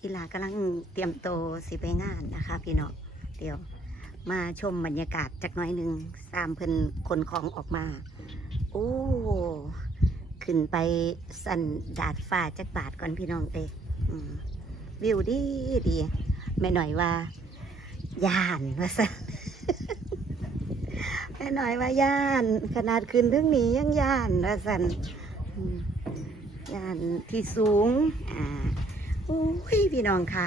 อีลากำลังเตรียมโตสิไปงานนะคะ พี่น้องเดี๋ยวมาชมบรรยากาศจักน้อยหนึ่งตามเพิ่นคนของออกมา โอ้ ขึ้นไปสั่นดาดฟ้าจักบาทก่อนพี่น้องเด้อืมวิวดีดีแม่หน่อยว่าย่านว่าสันแม่หน่อยว่าย่าน ขนาดขึ้นถึงนี้ยังย่านว่าสันย่านที่สูง อ่า อ้ยพี่น้องคะ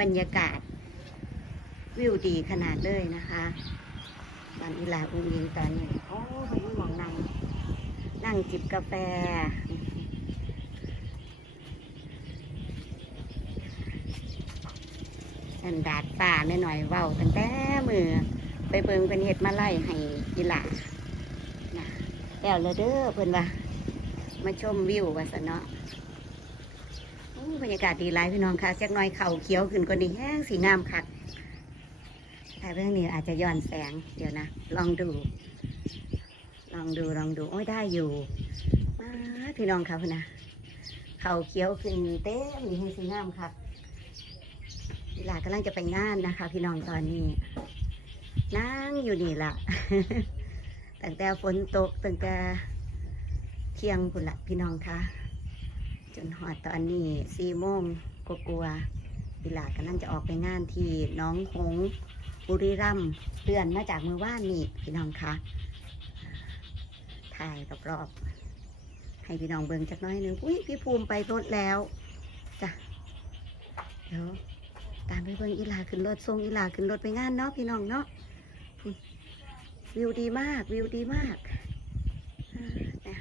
บรรยากาศ วิวดีขนาดเลยนะคะบานอีลาอุ้งยิงตอนนี้โอ้ยมันมองนั่งนั่งจิบกาแฟสันดาดป่าแม่หน่อยเว้าตั้งแต่มือไปเบิงเป็นเห็ดมาไล่ให้อีลานะแล้วเลยเด้อเพิ่อนว่ามาชมวิวว่าสนเนาะอู้ บรรยากาศดีหลายพี่น้องค่ะจักหน่อยเข่าเขียวขึ้นกว่านี้แห้งสีงามคักถ่ายเรื่องนี้อาจจะย้อนแสง เดี๋ยวนะ ลองดู ลองดูลองดู โอ้ยได้อยู่ มาพี่น้องค่ะพุ่นะ เข่าเขียวขึ้นเต็มนี่ให้สีงามค่ะเวลากำลังจะไปงานนะคะ พี่น้องตอนนี้ นั่งอยู่นี่ละตั้งแต่ฝนตกตั้งแต่เที่ยงพุ่นละพี่น้องคะ จนหอดตอนนี้สี่โมงกลัวๆเวลากำลังจะออกไปงานที่น้องหงบุรีรัมเตือนมาจากมือว่านนี่พี่น้องคะถ่ายรอบๆให้พี่น้องเบิ่งจักน้อยหนึงอุ้ยพี่ภูมิไปรถแล้วจ้ะเดี๋ยวตามไปเบิ่งอีหลาขึ้นรถส่งอีหลาขึ้นรถไปงานเนาะพี่น้องเนาะวิวดีมากวิวดีมากอ่านะ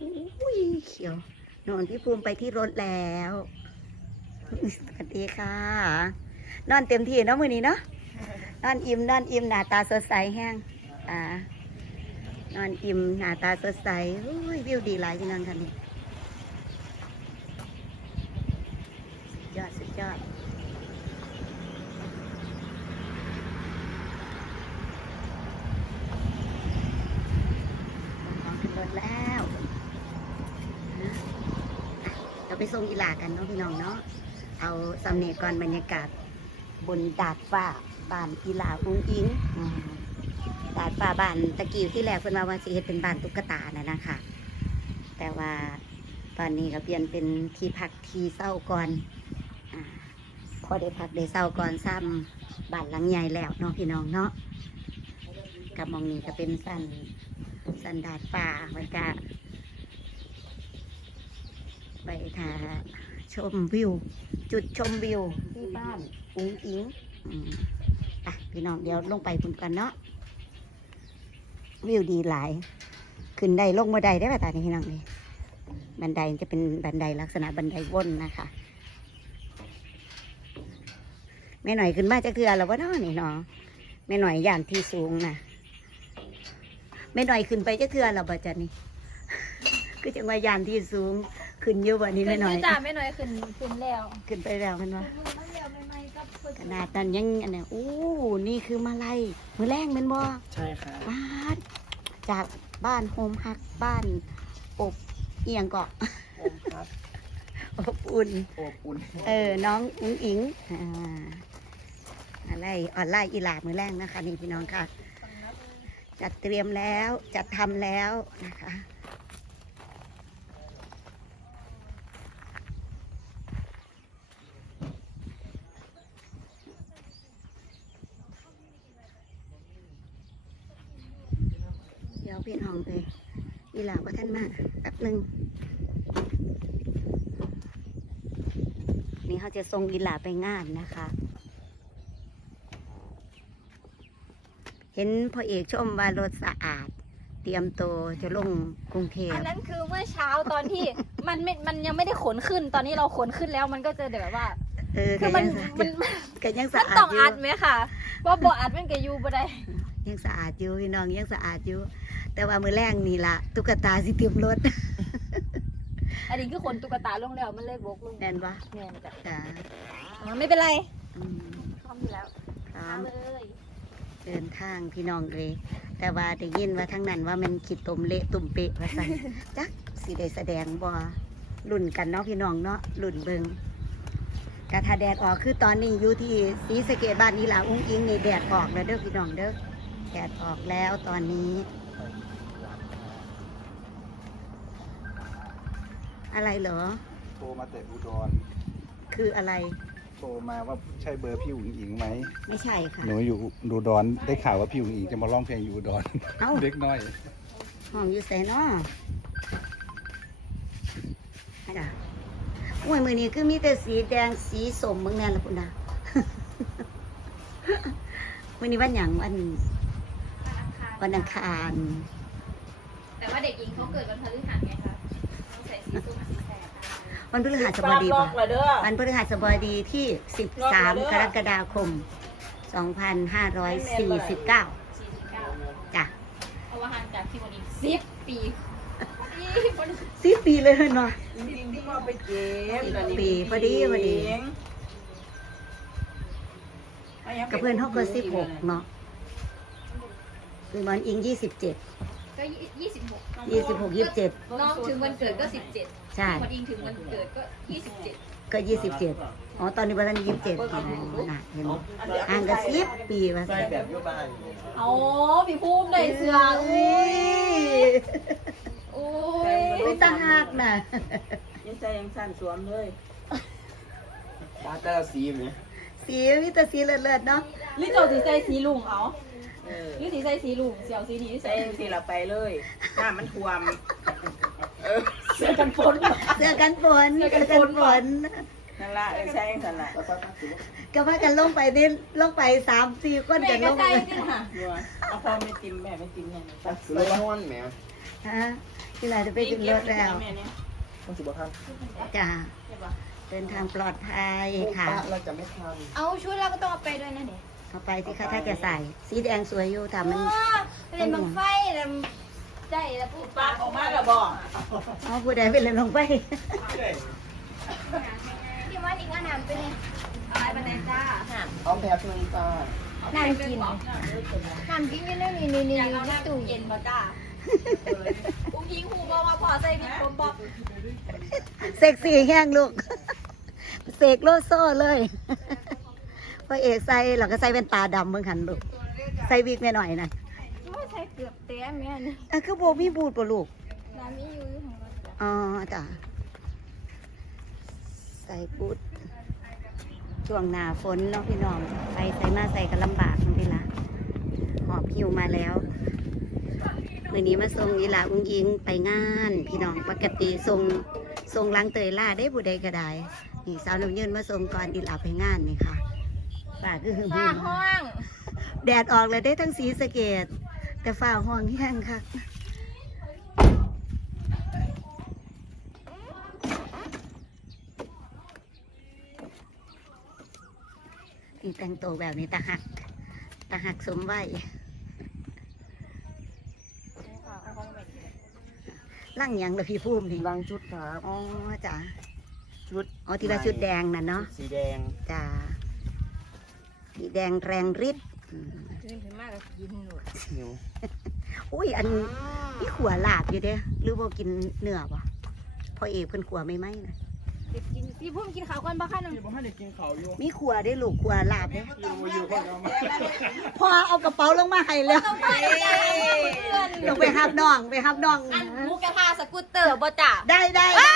อุ้ ยเขียวนอนพี่ภูมิไปที่รถแล้วสวัสดีค่ะ นอนเต็มที่เนาะมื้อนี้เนาะนอนอิ่มนอนอิ่มหน้าตาสดใสแห้งอ่านอนอิ่มหน้าตาสดใสโอ้ยวิวดีหลายพี่น้องค่ะนี่สุดยอดสุดยอดของขึ้นรถแล้วนะ ไปส่งอีหลากันเนาะพี่น้องเนาะเอาสำเนียก่อนบรรยากาศบนดาดฟ้าบ้านอีหลาอุ้งอิงดาดฟ้าบ้านตะกี้ที่แรกเพิ่นว่าว่าสิเฮ็ดเป็นบ้านตุ๊กตาน่ะนะคะแต่ว่าตอนนี้ก็เปลี่ยนเป็นที่พักที่เศร้าก่อนอพอได้พักได้เศร้าก่อนซ้ำบ้านหลังใหญ่แล้วเนาะพี่น้องเนาะกับมองนี้ก็เป็นสันสันดาดฟ้ามันก็ ไปทาชมวิว จุดชมวิวที่บ้านอุ้งอิงอะพี่น้องเดี๋ยวลงไปพุ่นกันเนาะวิวดีหลาย ขึ้นได้ลงบันไดได้ป่ะตานี่พี่น้องนี่บันไดจะเป็นบันไดลักษณะบันไดวนนะคะแม่หน่อยขึ้นมาจะคืออะไรวะเนาะนี่เนาะแม่หน่อยย่านที่สูงนะแม่หน่อยขึ้นไปจะคืออะไรบ่จันนี่คือจังว่ายานที่สูง ขึ้นเยอะกว่านี้แม่หน่อย จ้าไม่น้อยขึ้นขึ้นแล้วขึ้นไปแล้วมันว่ามือมันเดียวใหม่ๆกับคนขนาดนั้นยังอันเนี้ยอู้นี่คือมาลัยมือแรงเป็นบ่ใช่ครับบ้านจากบ้านโฮมฮักบ้าน อบเอียงเกาะโอมครับอบอุ่น โอบอุ่นเออ น้องอุ้งอิงอ่าอะไรออนไลน์อีหลามือแรกนะคะนี่พี่น้องค่ะ จัดเตรียมแล้ว จัดทำแล้วนะคะ เดี๋ยวพี่น้องเลยอีหลาก็ท่านมาแป๊บหนึ่งนี่เขาจะส่งอีหลาไปงานนะคะ เห็นพ่อเอกชมว่ารถสะอาด เตรียมตัวจะลงกรุงเทพอันนั้นคือเมื่อเช้าตอนที่ มันไม่มันยังไม่ได้ขนขึ้น ตอนนี้เราขนขึ้นแล้วมันก็จะแบบว่าเออคืก็อมันยังสะมันมันก็ยังมัสะนอาต้ดองอยู่อัดไหมค่ะว่าบ่อัดมันก็อยู่บ่ได้ยังสะอาดอยู่พี่น้องยังสะอาดอยู่ แต่ว่ามือแรงนี่ละตุ๊กตาสิเตรียมรถ อันนี้คือขนตุ๊กตาลงแล้วมันเลยบกลงแน่นปะแม่นจ้ะจ้าอ๋อไม่เป็นไรอืมพร้อมอยู่แล้วพร้อเอามเลยเดินทางพี่น้องเลย แต่ว่าได้ยินว่าทั้งนั้นว่ามันขีดตมเละตุ่มเปะว่าสั่น จักสิได้แสดงบ่ลุ่นกันเนาะพี่น้องเนาะลุ่นเบิงกะทาแดดออกคือตอนนี้อยู่ที่ศรีสะเกดบ้านนี้ล่ะอุ้งอิงนี่แดดออกแล้วเด้อพี่น้องเด้อแดดออกแล้วตอนนี้ อะไรเหรอ โทรมาแต่อุดร คืออะไร โทรมาว่าใช่เบอร์พี่อุ๋งอิงไหม ไม่ใช่ค่ะ หนูอยู่อุดรได้ข่าวว่าพี่อุ๋งอิงจะมาร้องเพลงอยู่อุดรเอ้า เด็กน้อย ห้องอยู่ไสเนาะจ้ะโอ้ยมือนี้คือมีแต่สีแดงสีสมมึงแน่ละคุณนะ มือนี้วันหยังวันวันอังคาร แต่ว่าเด็กหญิงเขาเกิดวันพฤหัสไงคะต้องใส่สีส้มสีแสด วันพฤหัสบดีล็อป่ะกเลยเด้อวันพฤหัสบดีที่ 13 กรกฎาคม 2549สี่สิบเก้าจ้ะเพราะว่าห่างจากที่วันนี้สิบปีอีคนสิปีเลยเนาะ จริงๆที่ว่าไปเก็บสิบปีพอดีพอดี กับเพื่อนเขาก็16 เนาะคือมันอิง 27 ก็ยี่สิบหก26 27น้องถึงวันเกิดก็สิบเจ็ดใช่คนอิงถึงวันเกิดก็ยี่สิบเจ็ดก็27อ๋อ ตอนนี้วันนี้27อ๋อน่ะเห็นไหมห่างกันสิบปีว่าสิเอาพี่ภูมิได้เสืออุ้ยโอ้ยไม่ตาหักน่ะยังใจยังสั่นสวมเลยตาแต่ละสีไหมสีมีแต่สีเลิศๆเนาะลิเจ้าสีใส่สีลุงเอา เออลิสีใส่สีลุงเสี่ยวสีนี้ใจใส่ยังสิเราไปเลยหน้ามันท่วมเออเสื้อกันฝน เสื้อกันฝนเสื้เสื้ออกักันนฝฝนนนั่นละเออใช่ยังสั่นละก็ว่ากันลงไปนี่ลงไปสามสี่คนแม่กันลก็งใส่ไปนี่ค่ะยัวเอาพ่อไม่ติมแม่ไม่ติมเนี่ยคือรถห้อนแหมฮะที่เราจะไปถึงรถแล้วม่เนี่ยต้องสิบทันจ้าเดินทางปลอดภัยค่ะเราจะไม่ทันเอาชุดเราก็ต้องเอาไปด้วยนะเด็ก เอาไปที่เขาถ้าจะใส่ สีแดงสวยอยู่ทำมันเล่นบังไฟแล้วใจแล้วพูดปากออกมาแล้วบอกเอาผู้ใดไปเลยลงไปที่ว่าอีกอันน้ำเป็นอะไรบันไดจ้าเอาแพ็คหนึ่งจ้าน้ำกินน้ำกินยังไม่มีนี่นี่ในตู้เย็นบ่จ้าอุ้งยิงหูบอกว่าพอใส่บิดผมบอกเซ็กซี่แห้งลูกเสกโลโซ่เลย พระเอกใส่เราก็ใส่เป็นตาดำเมืองหันลูกใส่วิกหน่อยๆนะว่าใส่เกือบเต็มแม่นี่อะคือโบมีบูดปะลูกน้ำมีอยู่ของรถจ้ะอ๋อจ้ะใส่บูดช่วงหน้าฝนเนาะพี่น้องไปใส่มาใส่กันลำบากนี่ละหอบหิวมาแล้วมือนี้มาส่งอีหลาอุ้งยิงไปงานพี่น้องปกติส่งส่งหลังเตยล่าได้ผู้ใดก็ได้นี่สาวน้ำยืนมาส่งก่อนอีหลาไปงานนี่ค่ะ ฝ่าคือหึมฝ้าๆห้อง แดดออกเลยได้ทั้งสีสะเกต แต่ฝ่าห้องแห้งค่ะนี่แต่งตัวแบบนี้ตาหักตาหักสมไว้ลั่งหยังเลยพี่ภูมินี่รังชุดครับ อ๋อจ้ะชุด อ๋อที่ว่าชุดแดงน่ะเนาะสีแดง จ้ะ สีแดงแรงฤทธิ์อืมขึ้นถึงมากก็กินหนูหิวอุ้ยอันนี่ขัวลาบอยู่เด้หรือว่ากินเนื้อปะพอเอกเพิ่นขัวไม่ไหมนะกินพี่พุ่มกินข้าวก่อนบ้าค่ะน้องพี่บอกให้เด็กกินข้าวอยู่มีขัวได้ลูกขัวลาบเด้อยู่อยู่ก็เอามาพอเอากระเป๋าลงมาให้แล้วต้องไปเพื่อนลงไปหับน้องไปหับน้องอันหมูกระทะสกูตเตอร์บ่จ้ะได้ได้ได้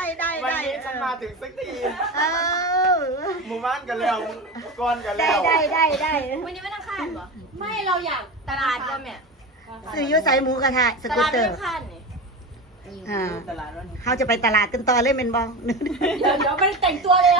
ได้ได้วันได้นี้ฉันมาถึงสักทีเออหมู่บ้านกันแล้วก้อนกันได้แล้วได้ได้ได้วันนี้ไม่ต้องคาดบ่ไม่เราอยากตลาดจ้ะแม่ซื้ออยูใส่หมูกระทะสตกูตลาดเตอไม่ร์คาดนี่อ่าตลาดวันนี้ เขาจะไปตลาดกันต่อเลยเป็นบอง เดี๋ยวเดี๋ยวไปแต่งตัวเลย